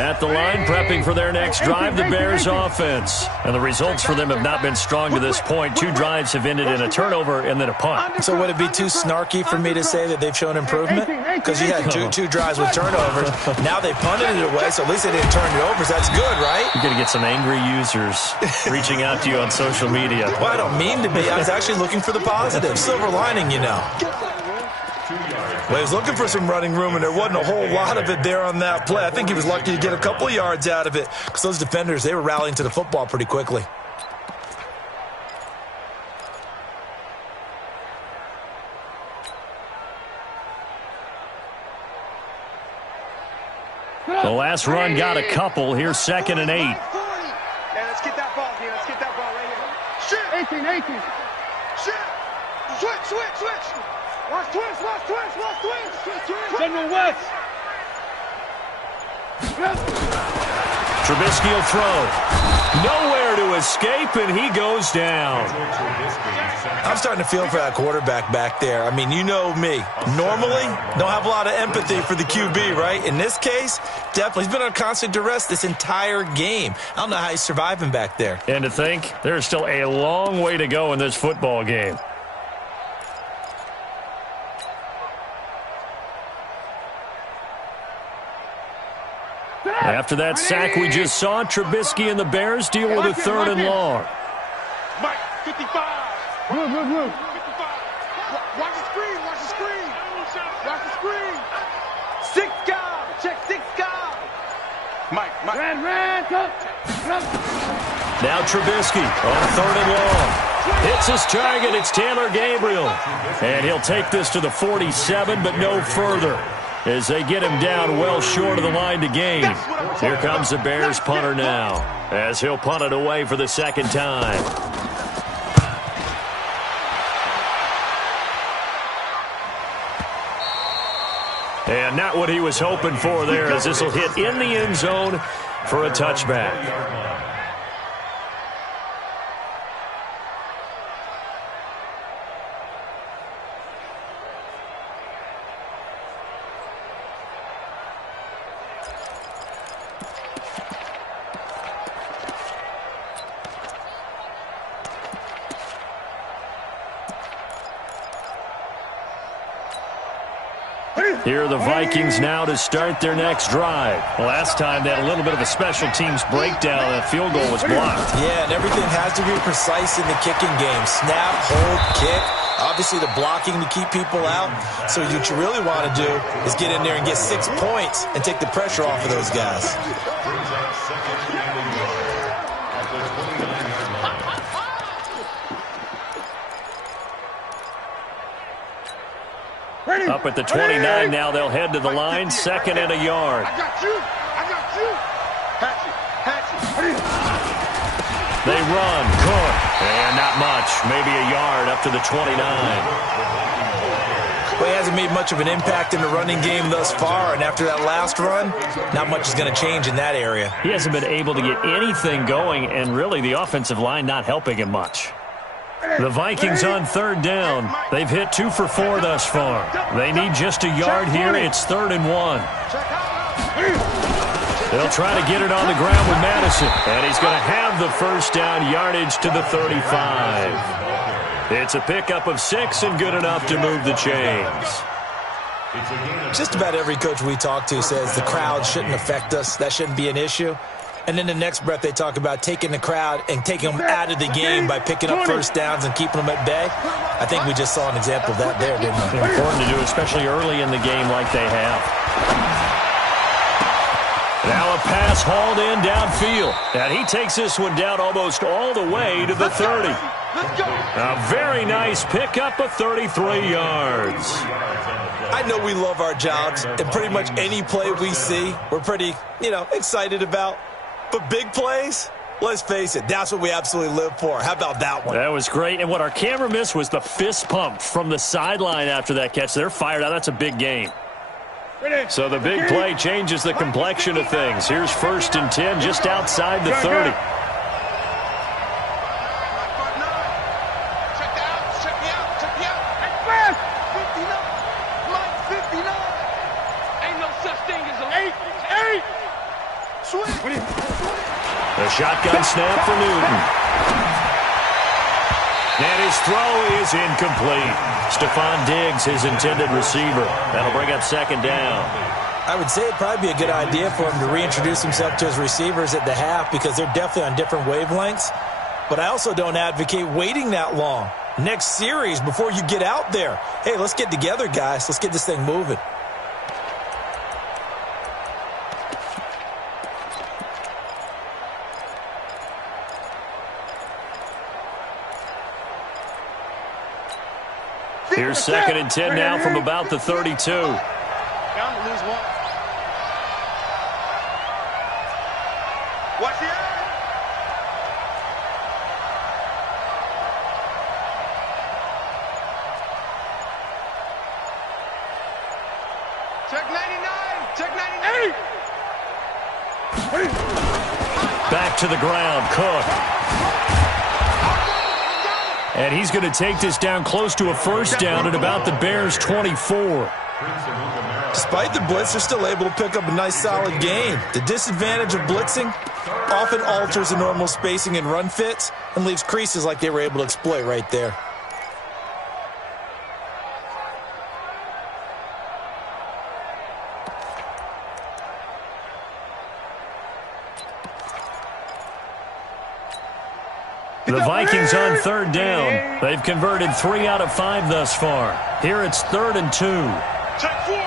At the line, prepping for their next drive, the Bears offense. And the results for them have not been strong to this point. 2 drives have ended in a turnover and then a punt. So would it be too snarky for me to say that they've shown improvement? Because you had two drives with turnovers. Now they punted it away, so at least they didn't turn it over. So that's good, right? You're going to get some angry users reaching out to you on social media. Well, I don't mean to be. I was actually looking for the positive. Silver lining, you know. Well, he was looking for some running room, and there wasn't a whole lot of it there on that play. I think he was lucky to get a couple of yards out of it because those defenders, they were rallying to the football pretty quickly. The last run got a couple. Here's 2nd and 8. Yeah, let's get that ball here. Let's get that ball right here. Shit. 18. Shit. Switch. Watch twist. General West. Trubisky will throw. Nowhere to escape, and he goes down. I'm starting to feel for that quarterback back there. I mean, you know me. Normally, don't have a lot of empathy for the QB, right? In this case, definitely. He's been on constant duress this entire game. I don't know how he's surviving back there. And to think, there's still a long way to go in this football game. After that sack we just saw, Trubisky and the Bears deal with a 3rd and long. Mike, 55. Move. 55. Watch the screen. 6 guys. Check 6 guys. Mike. Red. Now Trubisky on 3rd and long. Hits his target. It's Taylor Gabriel. And he'll take this to the 47, but no further, as they get him down well short of the line to gain. Here comes the Bears punter now, as he'll punt it away for the 2nd time. And not what he was hoping for there, as this will hit in the end zone for a touchback. Here are the Vikings now to start their next drive. Last time they had a little bit of a special teams breakdown. That field goal was blocked. Yeah, and everything has to be precise in the kicking game. Snap, hold, kick. Obviously, the blocking to keep people out. So what you really want to do is get in there and get 6 points and take the pressure off of those guys. Up at the 29 now, they'll head to the line. 2nd and a yard. I got you. Hatchet. They run. Cook. And not much. Maybe a yard up to the 29. Well, he hasn't made much of an impact in the running game thus far, and after that last run, not much is going to change in that area. He hasn't been able to get anything going, and really the offensive line not helping him much. The Vikings on 3rd down. They've hit 2 for 4 thus far. They need just a yard here. It's 3rd and 1. They'll try to get it on the ground with Madison, and he's going to have the first down yardage to the 35. It's a pickup of 6 and good enough to move the chains. Just about every coach we talk to says the crowd shouldn't affect us. That shouldn't be an issue. And then the next breath they talk about taking the crowd and taking them out of the game by picking up first downs and keeping them at bay. I think we just saw an example of that there, didn't we? Important to do, especially early in the game like they have. Now a pass hauled in downfield. And he takes this one down almost all the way to the 30. A very nice pickup of 33 yards. I know we love our jobs, and pretty much any play we see, we're pretty, excited about. But big plays, let's face it, that's what we absolutely live for. How about that one? That was great. And what our camera missed was the fist pump from the sideline after that catch. They're fired out. That's a big game. So the big play changes the complexion of things. Here's 1st and 10 just outside the 30. The shotgun snap for Newton. And his throw is incomplete. Stephon Diggs, his intended receiver. That'll bring up second down. I would say it'd probably be a good idea for him to reintroduce himself to his receivers at the half because they're definitely on different wavelengths. But I also don't advocate waiting that long. Next series before you get out there. Hey, let's get together, guys. Let's get this thing moving. Here's second and 10 now from about the 32. Bound to lose one. Watch the eye. Check 99. Check 99. Back to the ground, Cook. And he's going to take this down close to a first down at about the Bears' 24. Despite the blitz, they're still able to pick up a nice, solid gain. The disadvantage of blitzing often alters the normal spacing and run fits and leaves creases like they were able to exploit right there. The Vikings on third down. They've converted 3 out of 5 thus far. Here it's 3rd and 2. Check 4. 8.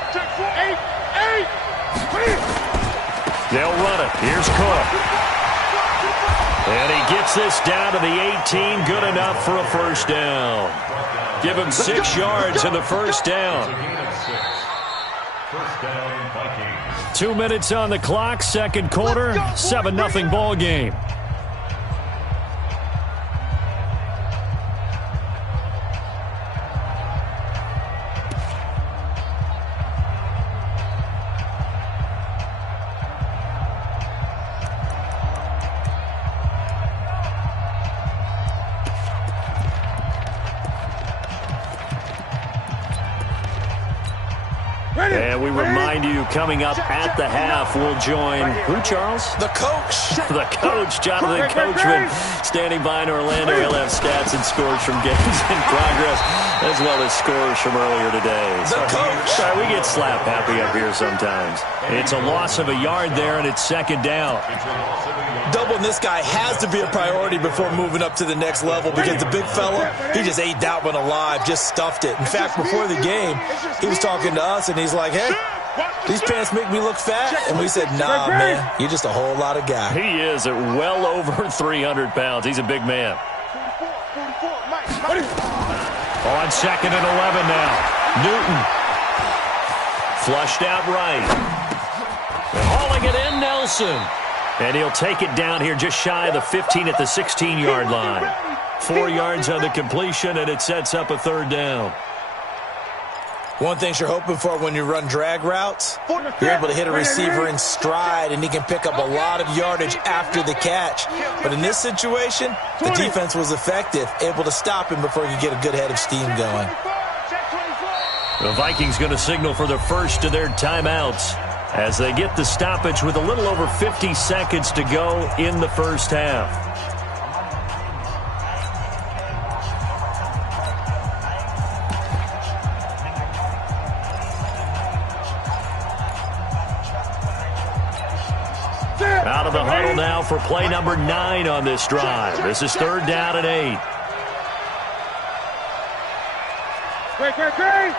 They'll run it. Here's Cook. And he gets this down to the 18. Good enough for a first down. Give him 6 yards in the first down. 2 minutes on the clock. Second quarter. 7-0 ball game. And we remind you, coming up at the half, we'll join who, Charles? The coach. The coach, Jonathan Coachman, standing by in Orlando. He'll have stats and scores from games in progress, as well as scores from earlier today. The coach. Sorry, we get slap happy up here sometimes. It's a loss of a yard there, and it's second down. Doubling this guy has to be a priority before moving up to the next level because the big fella, he just ate that one alive, just stuffed it. In fact, before the game, he was talking to us, and he's like, hey, these pants make me look fat. And we said, nah, man, you're just a whole lot of guy. He is at well over 300 pounds. He's a big man. 44, On second and 11 now. Newton. Flushed out right. Hauling it in, Nelson. And he'll take it down here just shy of the 15 at the 16-yard line. 4 yards on the completion, and it sets up a third down. One thing you're hoping for when you run drag routes, you're able to hit a receiver in stride, and he can pick up a lot of yardage after the catch. But in this situation, the defense was effective, able to stop him before he could get a good head of steam going. The Vikings going to signal for the first of their timeouts as they get the stoppage with a little over 50 seconds to go in the first half. Out of the huddle now for play number 9 on this drive. This is 3rd down and 8. Great.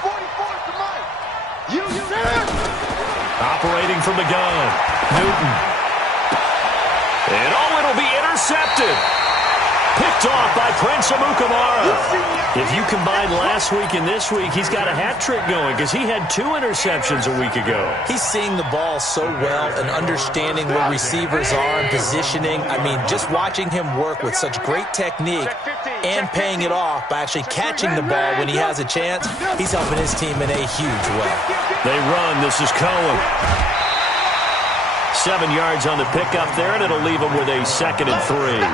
44 to Mike. You. Operating from the gun. Newton. And it'll be intercepted. Picked off by Prince Amukamara. If you combine last week and this week, he's got a hat trick going because he had 2 interceptions a week ago. He's seeing the ball so well and understanding where receivers are and positioning. I mean, just watching him work with such great technique and paying it off by actually catching the ball when he has a chance, he's helping his team in a huge way. They run. This is Cohen. 7 yards on the pickup there, and it'll leave him with a 2nd and 3.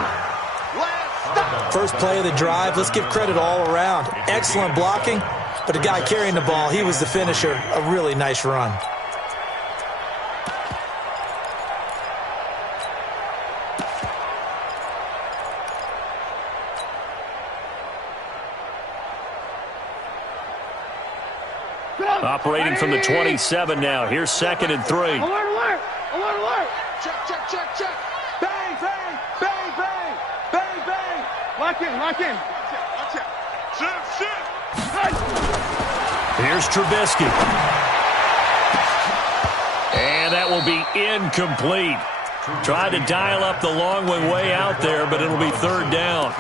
First play of the drive, let's give credit all around. Excellent blocking, but the guy carrying the ball, he was the finisher. A really nice run. Operating from the 27 now. Here's 2nd and 3. Alert, alert! Alert, alert! Check, check, check, check. Bang, bang, bang, bang, bang, bang. Lock in, lock in. Watch out. Shift, shift. Here's Trubisky. And that will be incomplete. Tried to dial up the long one way out there, but it'll be 3rd down.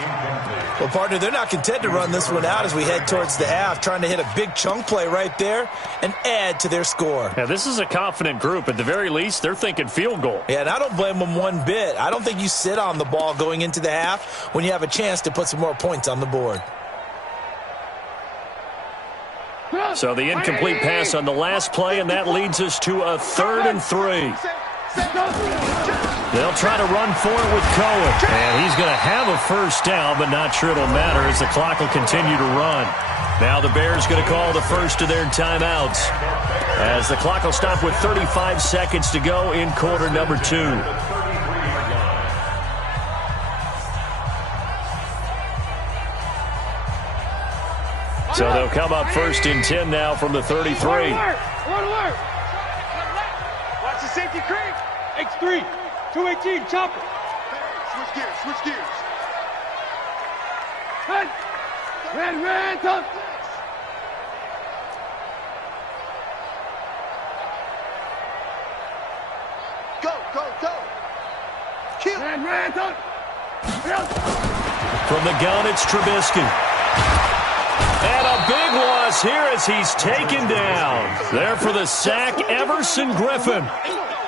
Well, partner, they're not content to run this one out as we head towards the half, trying to hit a big chunk play right there and add to their score. Yeah, this is a confident group. At the very least, they're thinking field goal. Yeah, and I don't blame them one bit. I don't think you sit on the ball going into the half when you have a chance to put some more points on the board. So the incomplete pass on the last play, and that leads us to a 3rd and 3. They'll try to run for it with Cohen. And he's going to have a 1st down, but not sure it'll matter as the clock will continue to run. Now the Bears going to call the first of their timeouts as the clock will stop with 35 seconds to go in quarter number 2. So they'll come up 1st and 10 now from the 33. Alert, alert. Watch the safety creep. X3, 218, chopper. Switch gears, switch gears. Red, up. Go, go, go. Kill. Red, up. From the gun, it's Trubisky. And a big loss here as he's taken down. There for the sack, Everson Griffin.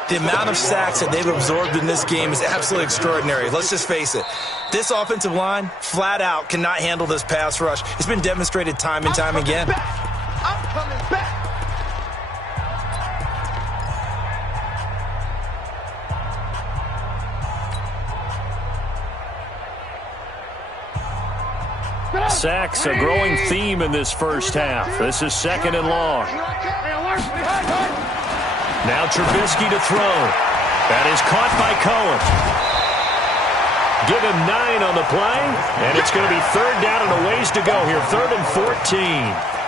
The amount of sacks that they've absorbed in this game is absolutely extraordinary. Let's just face it. This offensive line, flat out, cannot handle this pass rush. It's been demonstrated time and time again. I'm coming back. Sacks, a growing theme in this first half. This is 2nd and long. Now Trubisky to throw. That is caught by Cohen. Give him 9 on the play, and it's going to be 3rd down and a ways to go here. 3rd and 14.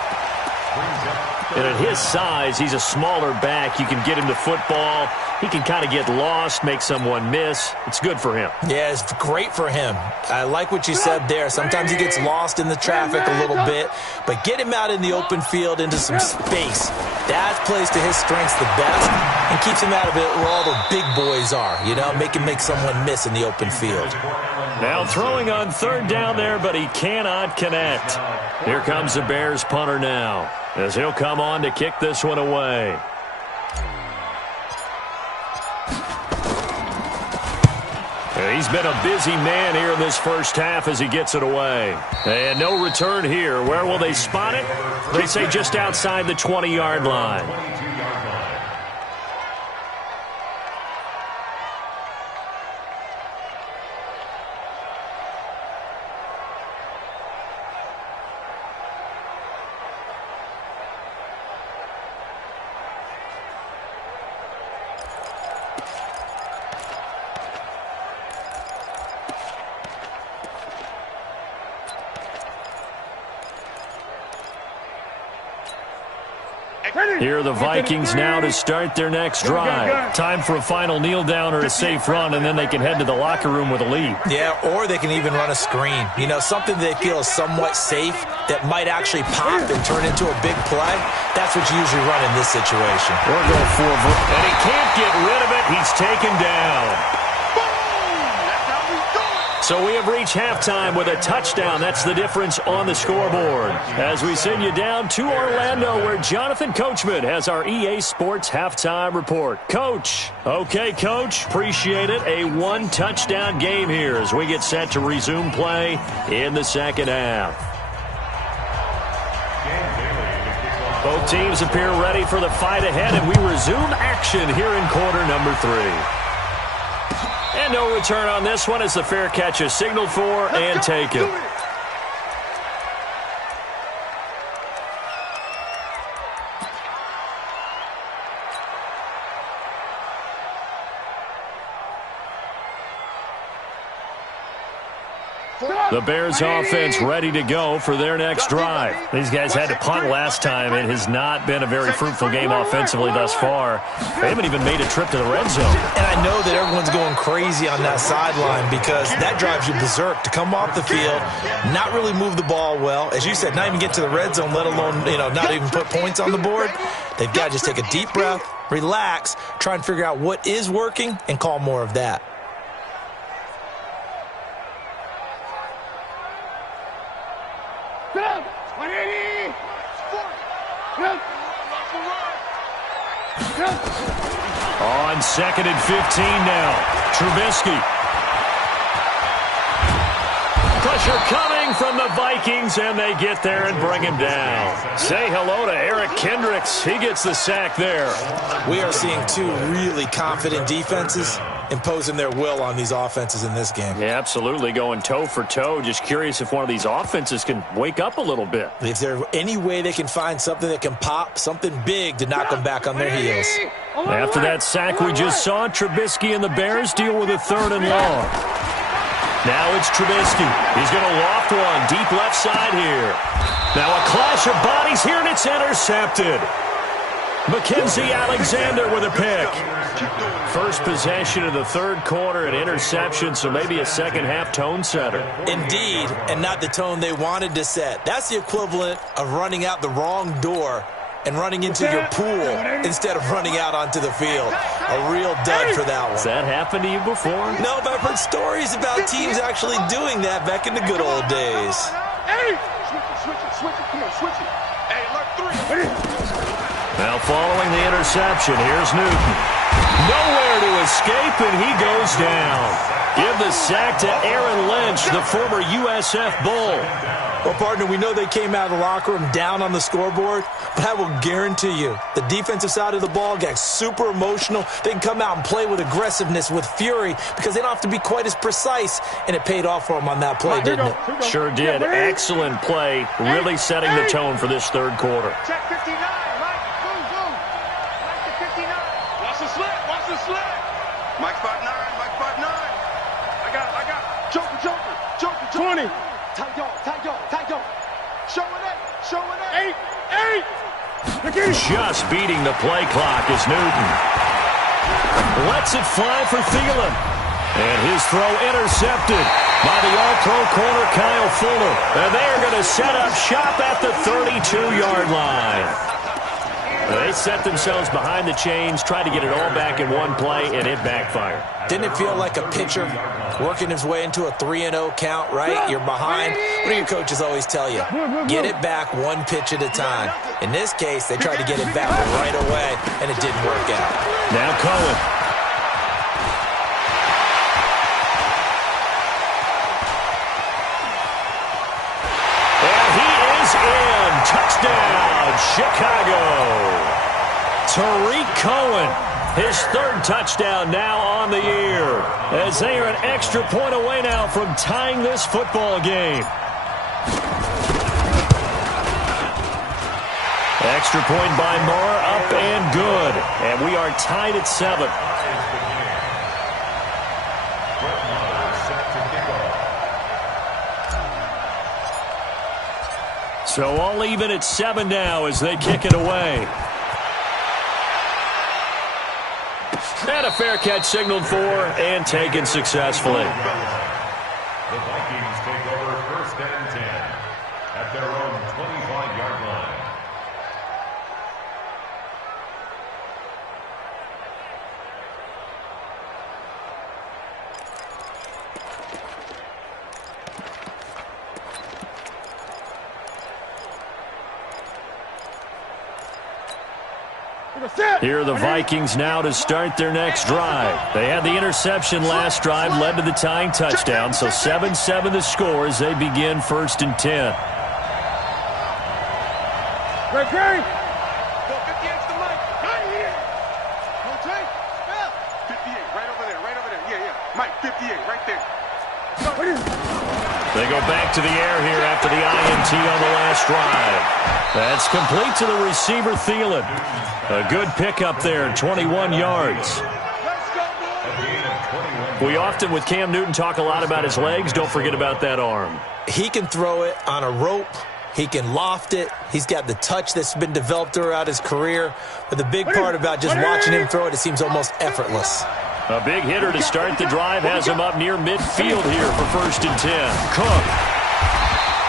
And at his size, he's a smaller back. You can get him to football. He can kind of get lost, make someone miss. It's good for him. Yeah, it's great for him. I like what you said there. Sometimes he gets lost in the traffic a little bit, but get him out in the open field into some space. That plays to his strengths the best and keeps him out of it where all the big boys are, you know, make someone miss in the open field. Now throwing on 3rd down there, but he cannot connect. Here comes the Bears punter now as he'll come on to kick this one away. He's been a busy man here in this first half as he gets it away. And no return here. Where will they spot it? They say just outside the 20-yard line. Here are the Vikings now to start their next drive. Time for a final kneel down or a safe run, and then they can head to the locker room with a lead. Yeah, or they can even run a screen. You know, something they feel is somewhat safe that might actually pop and turn into a big play. That's what you usually run in this situation. Or go for it. And he can't get rid of it. He's taken down. So we have reached halftime with a touchdown. That's the difference on the scoreboard. As we send you down to Orlando, where Jonathan Coachman has our EA Sports halftime report. Coach. Okay, Coach. Appreciate it. A one-touchdown game here as we get set to resume play in the second half. Both teams appear ready for the fight ahead, and we resume action here in quarter number 3. And no return on this one as the fair catch is signaled for and taken. The Bears offense ready to go for their next drive. These guys had to punt last time. It has not been a very fruitful game offensively thus far. They haven't even made a trip to the red zone. And I know that everyone's going crazy on that sideline because that drives you berserk to come off the field, not really move the ball well. As you said, not even get to the red zone, let alone, not even put points on the board. They've got to just take a deep breath, relax, try and figure out what is working, and call more of that. On 2nd and 15 now. Trubisky. Pressure coming from the Vikings, and they get there and bring him down. Say hello to Eric Kendricks. He gets the sack there. We are seeing two really confident defenses imposing their will on these offenses in this game. Yeah, absolutely, going toe for toe. Just curious if one of these offenses can wake up a little bit. If there's any way they can find something that can pop, something big to knock them back on their heels. After that sack we just saw, Trubisky and the Bears deal with a 3rd and long. Now it's Trubisky. He's going to loft one deep left side here. Now a clash of bodies here, and it's intercepted. Mackenzie Alexander with a pick. First possession of the 3rd quarter, an interception, so maybe a second-half tone setter. Indeed, and not the tone they wanted to set. That's the equivalent of running out the wrong door and running into your pool instead of running out onto the field. A real dud for that one. Has that happened to you before? No, but I've heard stories about teams actually doing that back in the good old days. Hey! Switch it. Come on, switch it. Hey, left 3. Now following the interception, here's Newton. Nowhere to escape, and he goes down. Give the sack to Aaron Lynch, the former USF Bull. Well, partner, we know they came out of the locker room down on the scoreboard, but I will guarantee you the defensive side of the ball got super emotional. They can come out and play with aggressiveness, with fury, because they don't have to be quite as precise, and it paid off for them on that play, didn't it? Sure did. Excellent play, really setting the tone for this 3rd quarter. Check 59, Mike. Boom. Mike to 59. Watch the slip. Mike 5'9", Mike 5'9". I got it. Joker. 20. Tight dog. Showing it. 8. Just beating the play clock is Newton. Lets it fly for Thielen. And his throw intercepted by the all-pro corner Kyle Fuller. And they are going to set up shop at the 32-yard line. They set themselves behind the chains, tried to get it all back in one play, and it backfired. Didn't it feel like a pitcher working his way into a 3-0 count, right? You're behind. What do your coaches always tell you? Get it back one pitch at a time. In this case, they tried to get it back right away, and it didn't work out. Now Cohen. And he is in. Touchdown, Chicago. Tariq Cohen, his 3rd touchdown now on the year, as they are an extra point away now from tying this football game. Extra point by Moore, up and good. And we are tied at 7. So all even at 7 now as they kick it away. And a fair catch signaled for and taken successfully. The Vikings take over 1st and 10 at their own 25-yard line. Here are the Vikings now to start their next drive. They had the interception last drive, led to the tying touchdown, so 7-7 the score as they begin 1st and 10. Red Green. Go 58's the mic. Right here. No take. 58, right over there. Yeah. Mike, 58, right there. They go back to the air here after the INT on the last drive. That's complete to the receiver, Thielen. A good pickup there, 21 yards. A gain of 21 We often, with Cam Newton, talk a lot about his legs. Don't forget about that arm. He can throw it on a rope. He can loft it. He's got the touch that's been developed throughout his career. But the big part about just watching him throw it, it seems almost effortless. A big hitter to start the drive has him up near midfield here for 1st and 10. Cook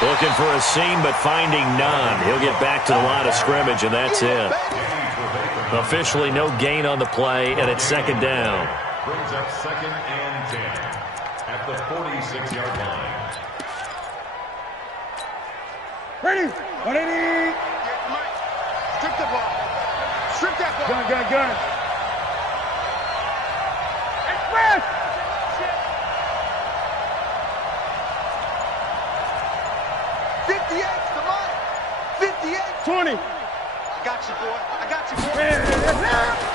looking for a seam but finding none. He'll get back to the line of scrimmage, and that's it. Officially no gain on the play, and it's 2nd down. Brings up 2nd and 10 at the 46-yard line. Ready? 180. Strip the ball. Strip that ball. Gun. Express. 58, come on. 58. 20. I got you, boy.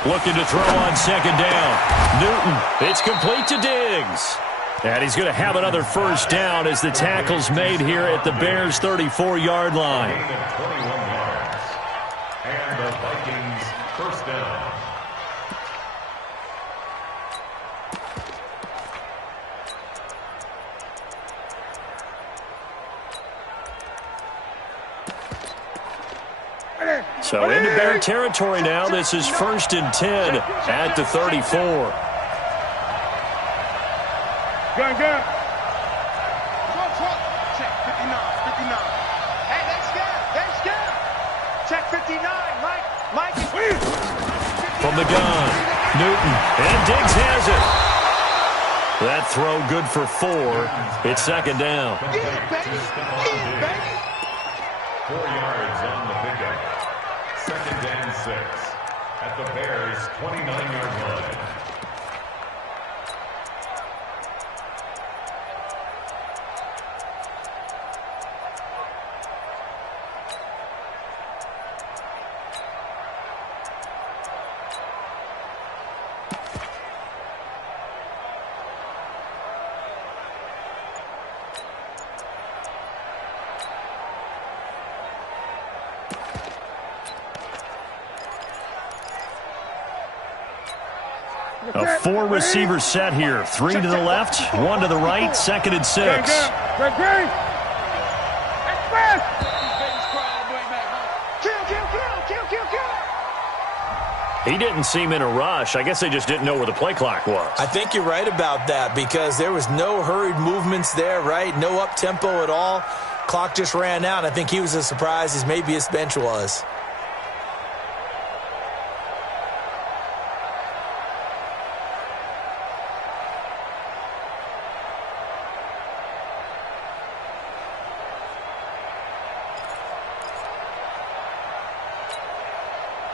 Looking to throw on 2nd down. Newton, it's complete to Diggs. And he's going to have another 1st down as the tackle's made here at the Bears' 34-yard line. Gain of 21 yards. And the Vikings 1st down. So into Bear territory now. This is 1st and 10 at the 34. Gun. Check 59. Hey, they scared. Check 59. Mike. From the gun, Newton, and Diggs has it. That throw good for 4. It's 2nd down. 4 yards on the pickup. 2nd and 6 at the Bears' 29-yard line. A 4-receiver set here. 3 to the left, 1 to the right, 2nd and 6. He didn't seem in a rush. I guess they just didn't know where the play clock was. I think you're right about that because there was no hurried movements there, right? No up-tempo at all. Clock just ran out. I think he was as surprised as maybe his bench was.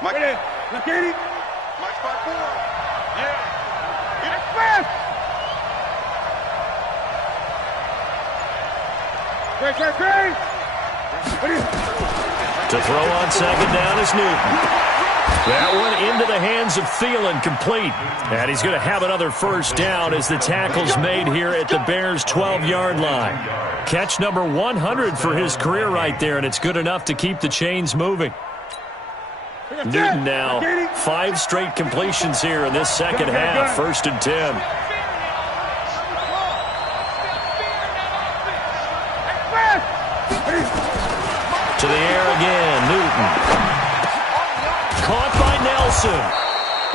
Mike, look at it. Mike, 5-4. Yeah. Get it fast. Great. To throw on 2nd down is Newton. That one into the hands of Thielen, complete. And he's going to have another 1st down as the tackle's made here at the Bears' 12-yard line. Catch number 100 for his career right there, and it's good enough to keep the chains moving. Newton now, 5 straight completions here in this 2nd half, 1st and 10. To the air again, Newton. Caught by Nelson.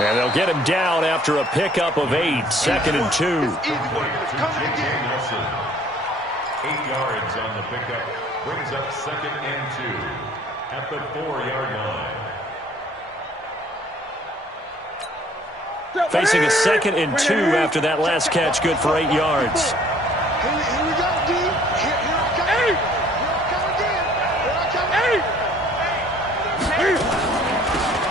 And they'll get him down after a pickup of 8, 2nd and 2. 8 yards on the pickup, brings up 2nd and 2 at the 4-yard line. Facing a 2nd and 2 after that last catch, good for 8 yards. Here we go, D. Here I come. Here I come again.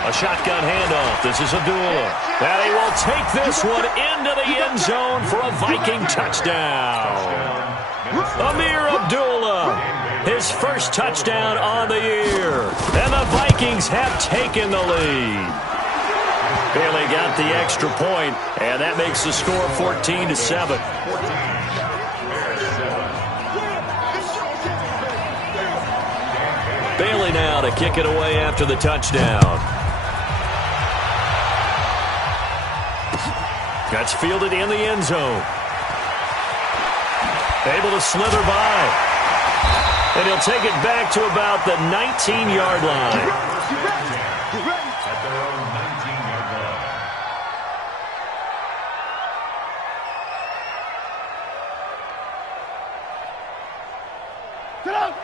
A shotgun handoff. This is Abdullah. And he will take this one into the end zone for a Viking touchdown. Amir Abdullah, his 1st touchdown on the year. And the Vikings have taken the lead. Bailey got the extra point, and that makes the score 14-7. Bailey now to kick it away after the touchdown. That's fielded in the end zone. Able to slither by. And he'll take it back to about the 19-yard line. At their own 19-yard line.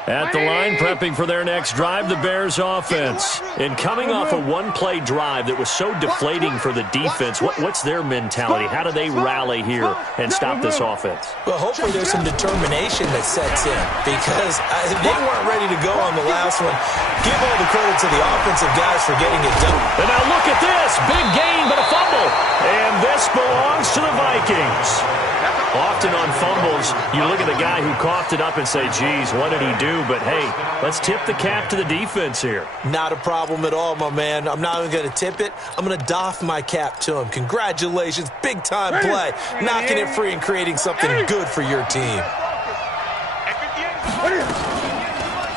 At the line, prepping for their next drive, the Bears offense. And coming off a one-play drive that was so deflating for the defense, what's their mentality? How do they rally here and stop this offense? Well, hopefully there's some determination that sets in because they weren't ready to go on the last one. Give all the credit to the offensive guys for getting it done. And now look at this. Big gain, but a fumble. And this belongs to the Vikings. Often on fumbles, you look at the guy who coughed it up and say, geez, what did he do? But, hey, let's tip the cap to the defense here. Not a problem at all, my man. I'm not even going to tip it. I'm going to doff my cap to him. Congratulations. Big-time play. Knocking it free and creating something good for your team.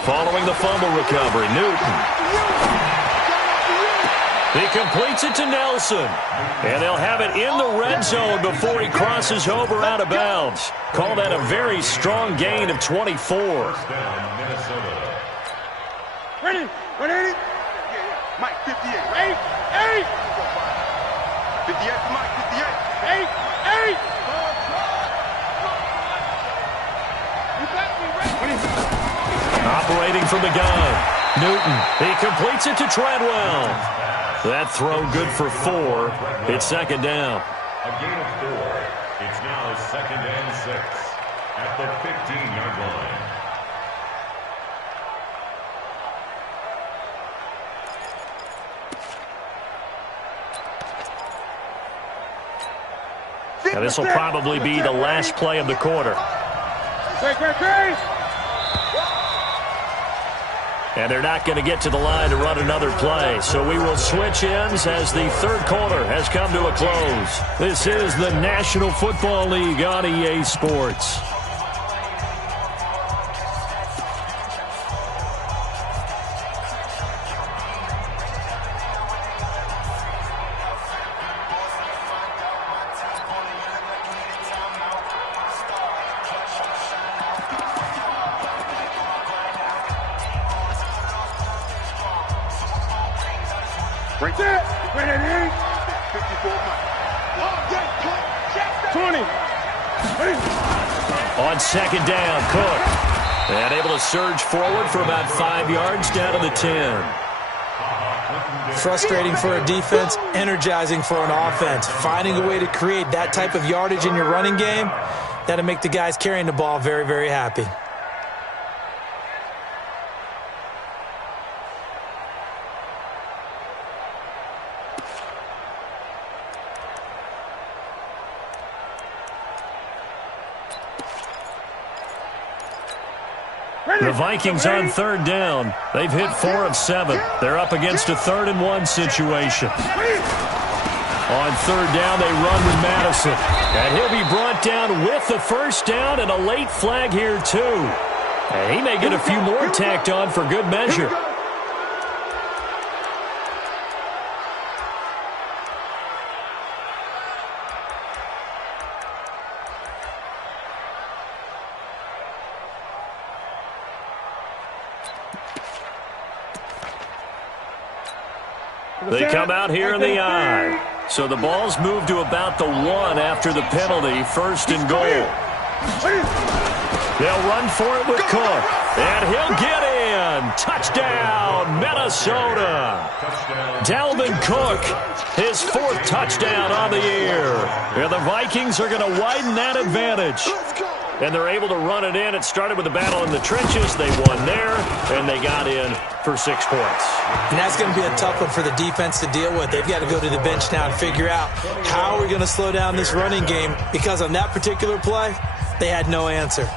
Following the fumble recovery, Newton. He completes it to Nelson. And they'll have it in the red zone before he crosses over out of bounds. Call that a very strong gain of 24. Ready? Mike, 58. 8. 58, Mike, 58. 8. Operating from the gun. Newton. He completes it to Treadwell. That throw good for 4. It's second down. A gain of 4. It's now 2nd and 6 at the 15-yard line. And this will probably be the last play of the quarter. And they're not going to get to the line to run another play. So we will switch ends as the third quarter has come to a close. This is the National Football League on EA Sports. Right there. Right there. 54 Mike. 20. On second down, Cook. And able to surge forward for about 5 yards down to the 10. Frustrating for a defense, energizing for an offense. Finding a way to create that type of yardage in your running game, that'll make the guys carrying the ball very, very happy. The Vikings on third down. They've hit 4 of 7. They're up against a 3rd and 1 situation. On third down, they run with Madison. And he'll be brought down with the first down and a late flag here, too. And he may get a few more tacked on for good measure. They come out here in the I. So the ball's moved to about the 1 after the penalty, 1st and goal. They'll run for it with Cook. And he'll get in. Touchdown, Minnesota. Dalvin Cook, his 4th touchdown on the year. And the Vikings are going to widen that advantage. And they're able to run it in. It started with a battle in the trenches. They won there, and they got in for 6 points. And that's going to be a tough one for the defense to deal with. They've got to go to the bench now and figure out how are we going to slow down this running game, because on that particular play, they had no answer.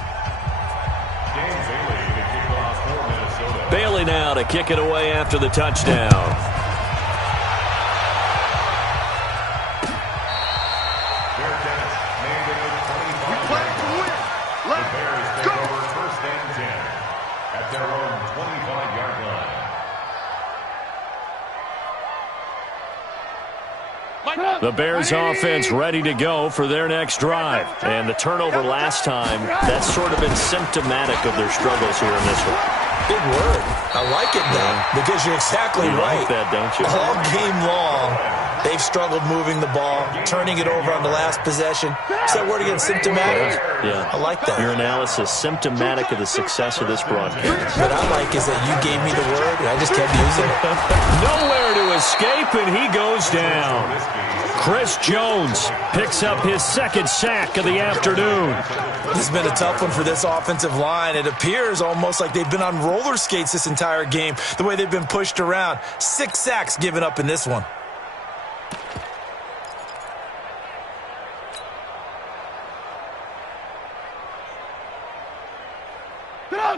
Bailey now to kick it away after the touchdown. Mike, The Bears offense ready to go for their next drive. And the turnover last time, that's sort of been symptomatic of their struggles here in this one. Big word. I like it, though, because you're exactly right. You like that, don't you? All game long, they've struggled moving the ball, turning it over on the last possession. Is that word again, symptomatic? Yeah. I like that. Your analysis, symptomatic of the success of this broadcast. What I like is that you gave me the word, and I just kept using it. Nowhere to escape, and he goes down. Chris Jones picks up his second sack of the afternoon. This has been a tough one for this offensive line. It appears almost like they've been on roller skates this entire game, the way they've been pushed around. 6 sacks given up in this one.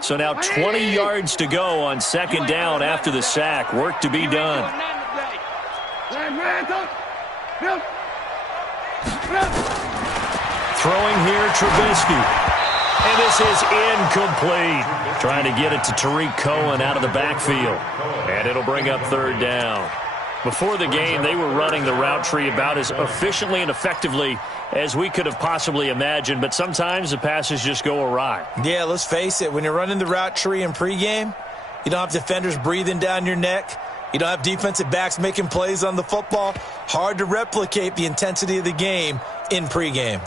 So now 20 yards to go on second down after the sack. Work to be done. Throwing here, Trubisky. And this is incomplete. Trying to get it to Tariq Cohen out of the backfield. And it'll bring up third down. Before the game, they were running the route tree about as efficiently and effectively as we could have possibly imagined, but sometimes the passes just go awry. Yeah, let's face it. When you're running the route tree in pregame, you don't have defenders breathing down your neck. You don't have defensive backs making plays on the football. Hard to replicate the intensity of the game in pregame.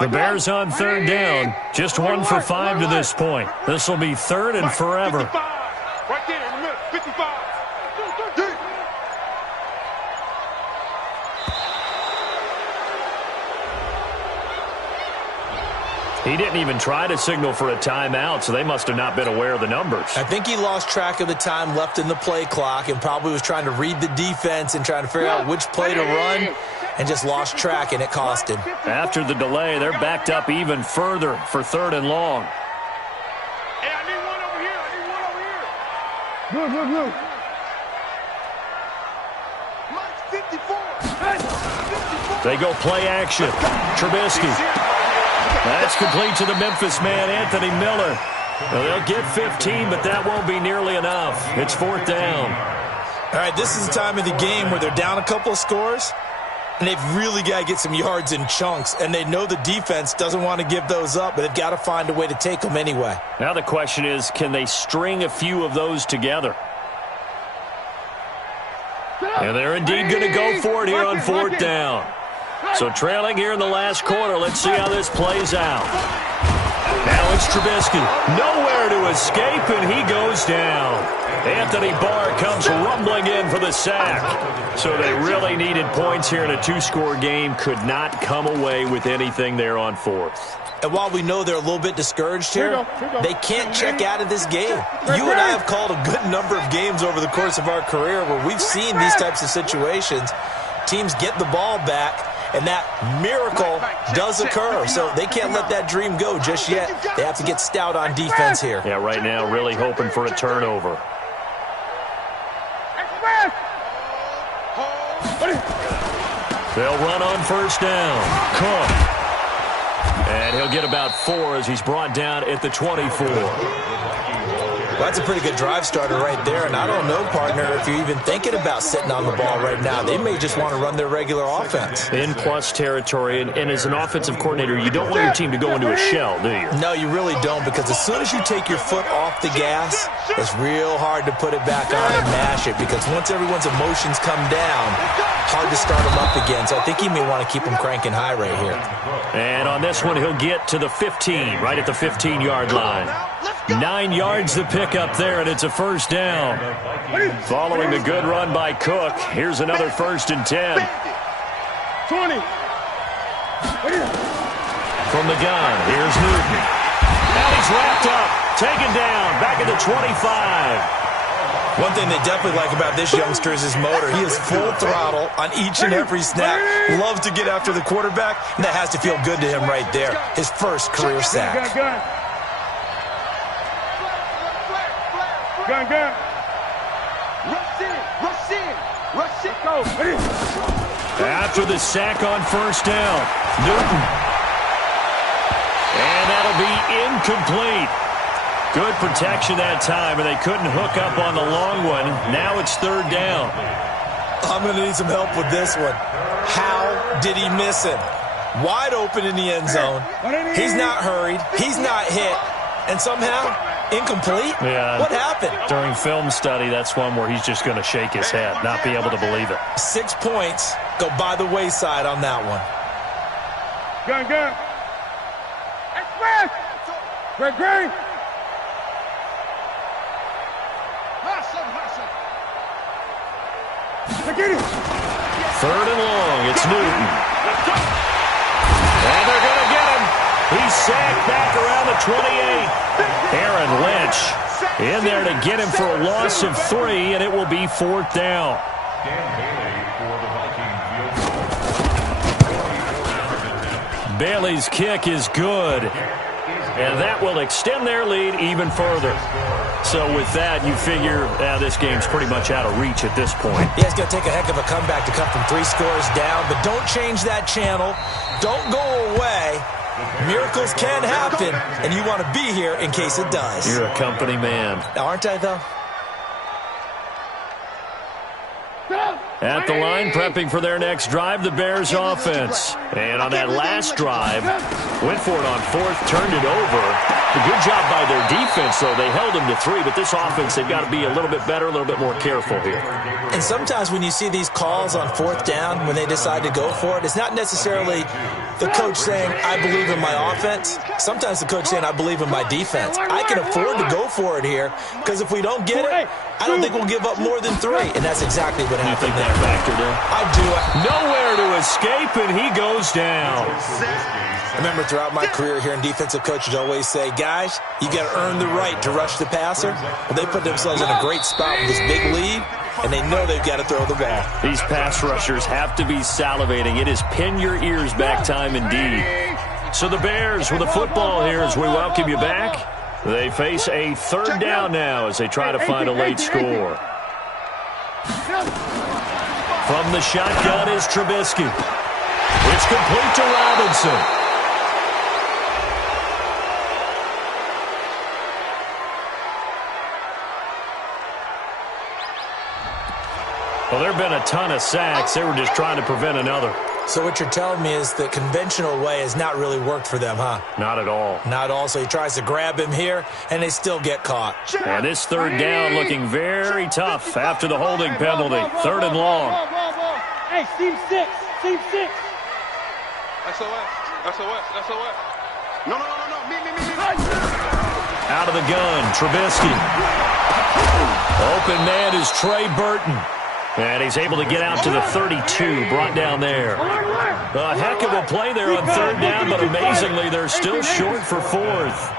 The Bears on third down. Just 1 for 5 to this point. This will be third and forever. 55. Right there in the middle. 55. He didn't even try to signal for a timeout, so they must have not been aware of the numbers. I think he lost track of the time left in the play clock and probably was trying to read the defense and trying to figure out which play to run and just lost track, and it cost him. After the delay, they're backed up even further for third and long. Hey, I need one over here. I need one over here. Good. Mike 54. They go play action. Trubisky. That's complete to the Memphis man, Anthony Miller. Well, they'll get 15, but that won't be nearly enough. It's fourth down. All right, this is the time of the game where they're down a couple of scores, and they've really got to get some yards in chunks, and they know the defense doesn't want to give those up, but they've got to find a way to take them anyway. Now the question is, can they string a few of those together? And they're indeed going to go for it here on fourth down. So trailing here in the last quarter, let's see how this plays out. Now it's Trubisky. Nowhere to escape, and he goes down. Anthony Barr comes rumbling in for the sack. So they really needed points here in a 2-score game. Could not come away with anything there on fourth. And while we know they're a little bit discouraged here, they can't check out of this game. You and I have called a good number of games over the course of our career where we've seen these types of situations. Teams get the ball back, and that miracle does occur. So they can't let that dream go just yet. They have to get stout on defense here. Yeah, right now really hoping for a turnover. They'll run on first down. Cook. And he'll get about 4 as he's brought down at the 24. Well, that's a pretty good drive starter right there, and I don't know, partner, if you're even thinking about sitting on the ball right now. They may just want to run their regular offense. In plus territory, and as an offensive coordinator, you don't want your team to go into a shell, do you? No, you really don't, because as soon as you take your foot off the gas, it's real hard to put it back on and mash it, because once everyone's emotions come down, hard to start them up again. So I think he may want to keep them cranking high right here. And on this one, he'll get to the 15, right at the 15-yard line. 9 yards the pick up there, and it's a first down. Following the good run by Cook, here's another 1st and 10. 20. From the gun, here's Newton. Now he's wrapped up, taken down, back at the 25. One thing they definitely like about this youngster is his motor. He is full throttle on each and every snap. Loves to get after the quarterback, and that has to feel good to him right there. His first career sack. Gun. Rush in. Go. After the sack on first down, Newton. And that'll be incomplete. Good protection that time, and they couldn't hook up on the long one. Now it's third down. I'm going to need some help with this one. How did he miss him? Wide open in the end zone. He's not hurried. He's not hit. And somehow, incomplete? Yeah. What happened? During film study, that's one where he's just going to shake his head, not be able to believe it. 6 points go by the wayside on that one. Gun. Express! Green. Get it. Third and long. It's Newton. And they're going to get him. He's sacked back around the 28. Aaron Lynch in there to get him for a loss of 3, and it will be fourth down. Bailey's kick is good, and that will extend their lead even further. So with that, you figure this game's pretty much out of reach at this point. Yeah, it's going to take a heck of a comeback to come from 3 scores down, but don't change that channel. Don't go away. Miracles can happen, and you want to be here in case it does. You're a company man. Aren't I, though? At the line, prepping for their next drive, the Bears offense. And on that last drive, went for it on fourth, turned it over. A good job by their defense, though. They held them to 3, but this offense, they've got to be a little bit better, a little bit more careful here. And sometimes when you see these calls on fourth down, when they decide to go for it, it's not necessarily the coach saying, I believe in my offense. Sometimes the coach saying, I believe in my defense. I can afford to go for it here, because if we don't get it, I don't think we'll give up more than 3. And that's exactly what happened there. Factored in. I do. Nowhere to escape, and he goes down. I remember throughout my career hearing defensive coaches always say, guys, you got to earn the right to rush the passer. Well, they put themselves in a great spot with this big lead, and they know they've got to throw the ball. These pass rushers have to be salivating. It is pin your ears back time indeed. So the Bears with the football here as we welcome you back. They face a third down now as they try to find a late score. From the shotgun is Trubisky. It's complete to Robinson. Well, there have been a ton of sacks. They were just trying to prevent another. So what you're telling me is the conventional way has not really worked for them, huh? Not at all. Not all. So he tries to grab him here, and they still get caught. And this third down looking very tough after the holding penalty. Third and long. Hey, Team 6. SOS. No. Me. Out of the gun, Trubisky. Open man is Trey Burton. And he's able to get out to the 32, brought down there. A heck of a play there on third down, but amazingly, they're still short for fourth.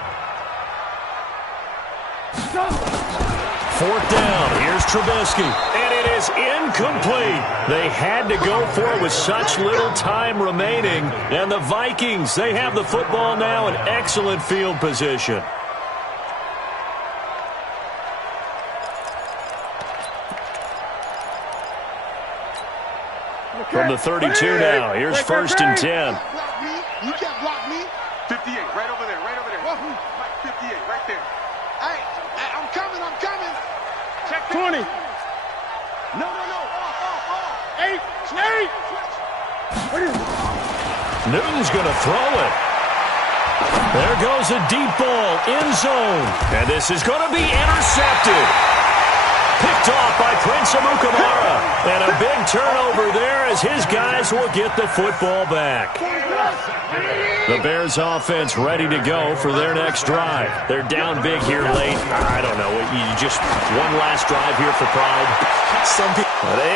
Fourth down, here's Trubisky, and it is incomplete. They had to go for it with such little time remaining. And the Vikings, they have the football now in excellent field position. From the 32 now, here's first and 10. You can't block me. 58, right over there. 58, right there. Hey, I'm coming. Check 20. No. 8. Newton's going to throw it. There goes a deep ball, end zone. And this is going to be intercepted. Picked off by Prince Amukamara. And a big turnover there as his guys will get the football back. The Bears offense ready to go for their next drive. They're down big here late. I don't know. You just one last drive here for pride.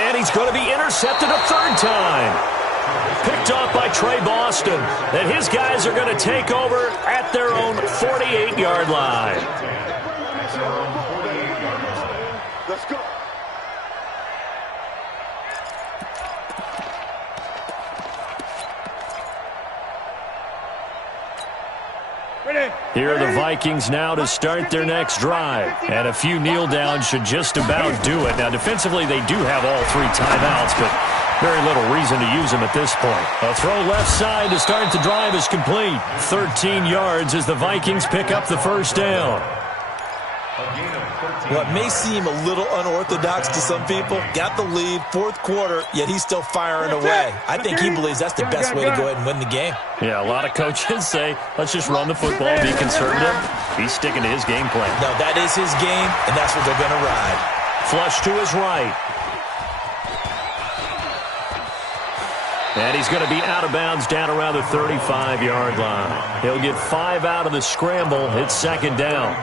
And he's going to be intercepted a third time. Picked off by Trey Boston. And his guys are going to take over at their own 48-yard line. Let's go. Here are the Vikings now to start their next drive. And a few kneel downs should just about do it. Now, defensively, they do have all 3 timeouts, but very little reason to use them at this point. A throw left side to start the drive is complete. 13 yards as the Vikings pick up the first down. Well, it may seem a little unorthodox to some people. Got the lead, fourth quarter, yet he's still firing away. I think he believes that's the best way to go ahead and win the game. Yeah, a lot of coaches say, let's just run the football, be conservative. He's sticking to his game plan. No, that is his game, and that's what they're going to ride. Flush to his right. And he's going to be out of bounds down around the 35-yard line. He'll get 5 out of the scramble. It's second down.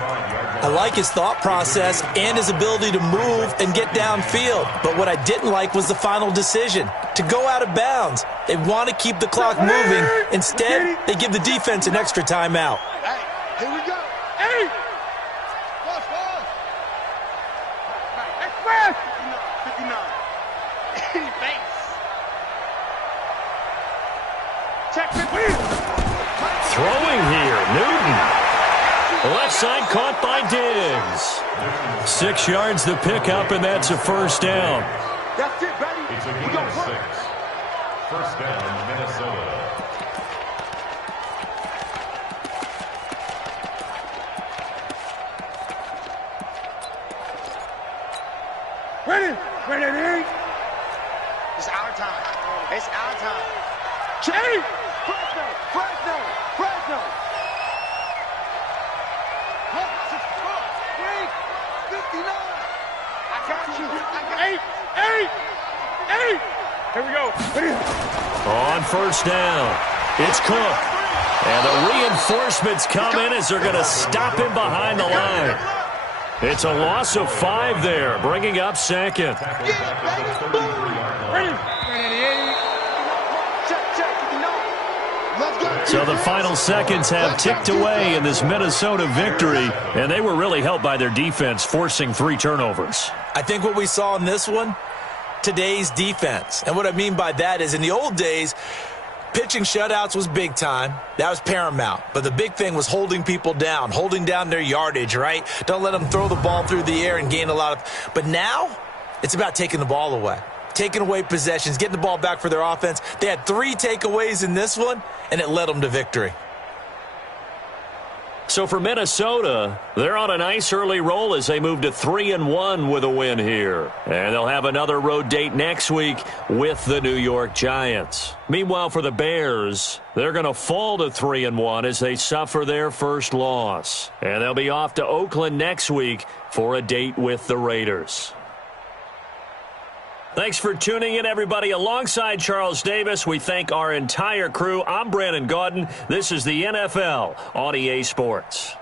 I like his thought process and his ability to move and get downfield. But what I didn't like was the final decision, to go out of bounds. They want to keep the clock moving. Instead, they give the defense an extra timeout. Hey, here we go. Hey! Flush. Express! 59. Thanks. Check 15. Throwing here, Newton. Left side caught by Diggs. 6 yards the pickup, and that's a first down. That's it, baby. It's a gain of 6. First down, Minnesota. Ready. It's our time. It's our time. Change. Fresno. 59. I got you. 8. Here we go. On first down, it's Cook. And the reinforcements come in as they're going to stop him behind the line. It's a loss of 5 there, bringing up second. So the final seconds have ticked away in this Minnesota victory, and they were really helped by their defense, forcing 3 turnovers. I think what we saw in this one, today's defense. And what I mean by that is in the old days, pitching shutouts was big time. That was paramount. But the big thing was holding people down, holding down their yardage, right? Don't let them throw the ball through the air and gain a lot of. But now, it's about taking the ball away. Taking away possessions, getting the ball back for their offense. They had 3 takeaways in this one, and it led them to victory. So for Minnesota, they're on a nice early roll as they move to 3-1 with a win here. And they'll have another road date next week with the New York Giants. Meanwhile, for the Bears, they're going to fall to 3-1 as they suffer their first loss. And they'll be off to Oakland next week for a date with the Raiders. Thanks for tuning in, everybody. Alongside Charles Davis, we thank our entire crew. I'm Brandon Gaudin. This is the NFL on EA Sports.